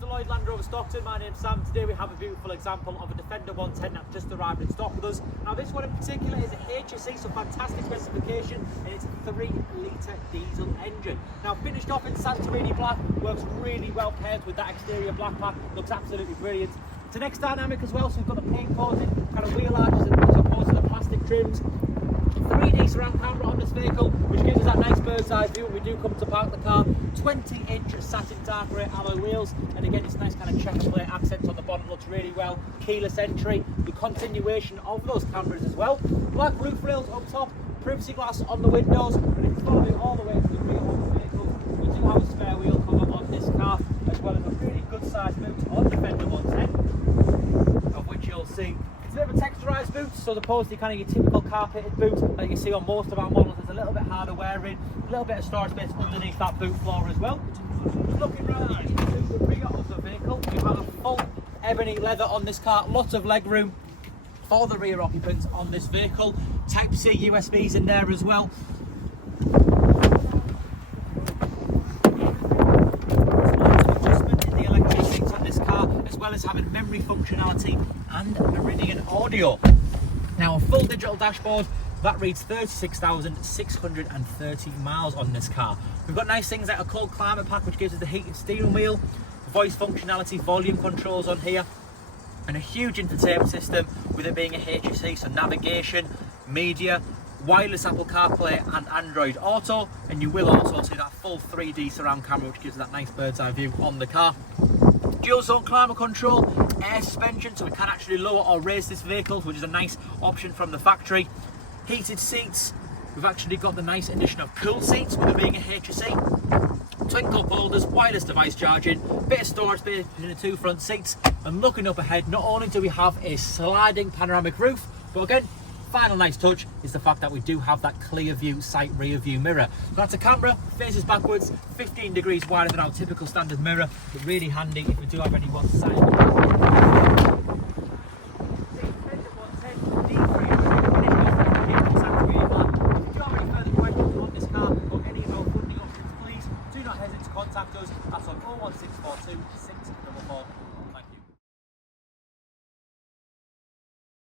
to Lloyd Land Rover Stockton. My name's Sam. Today we have a beautiful example of a Defender 110 that's just arrived in stock with us. Now this one in particular is a HSE, so fantastic specification, and it's a 3-litre diesel engine. Now finished off in Santorini Black, works really well paired with that exterior black pack, looks absolutely brilliant. It's an X-Dynamic as well, so we've got the paint coated, kind of wheel arches as opposed to the plastic trims. 3D surround camera on this vehicle, which gives us that nice bird's eye view when we do come to park the car. 20-inch satin dark grey alloy wheels, and again it's nice kind of checker plate accents on the bottom, looks really well. Keyless entry, the continuation of those cameras as well. Black roof rails up top, privacy glass on the windows, and it's following all the way to the rear of the vehicle. We do have a spare wheel cover on this car, as well as a really good sized boot on Defender 110, of which you'll see. It's a bit of a texturised boot, so as opposed to kind of your typical carpeted boot that you see on most of our models, it's a little bit harder wearing, a little bit of storage space underneath that boot floor as well. Looking right into the rear of the vehicle, we have a full ebony leather on this car, lots of leg room for the rear occupants on this vehicle. Type-C USBs in there as well. As well as having memory functionality and Meridian audio. Now a full digital dashboard that reads 36,630 miles on this car. We've got nice things like a cold climate pack, which gives us the heated steering wheel, voice functionality, volume controls on here, and a huge infotainment system with it being a HSE, so navigation, media, wireless Apple CarPlay and Android Auto, and you will also see that full 3D surround camera, which gives that nice bird's eye view on the car. Dual zone climate control, air suspension, so we can actually lower or raise this vehicle, which is a nice option from the factory. Heated seats, we've actually got the nice addition of cool seats with it being a HSE. Twin cup holders, wireless device charging, bit of storage space between the two front seats, and looking up ahead, not only do we have a sliding panoramic roof, but again, final nice touch is the fact that we do have that clear view sight rear view mirror. So that's a camera, faces backwards, 15 degrees wider than our typical standard mirror, but really handy if we do have anyone sat in contact us. That's on 01642 6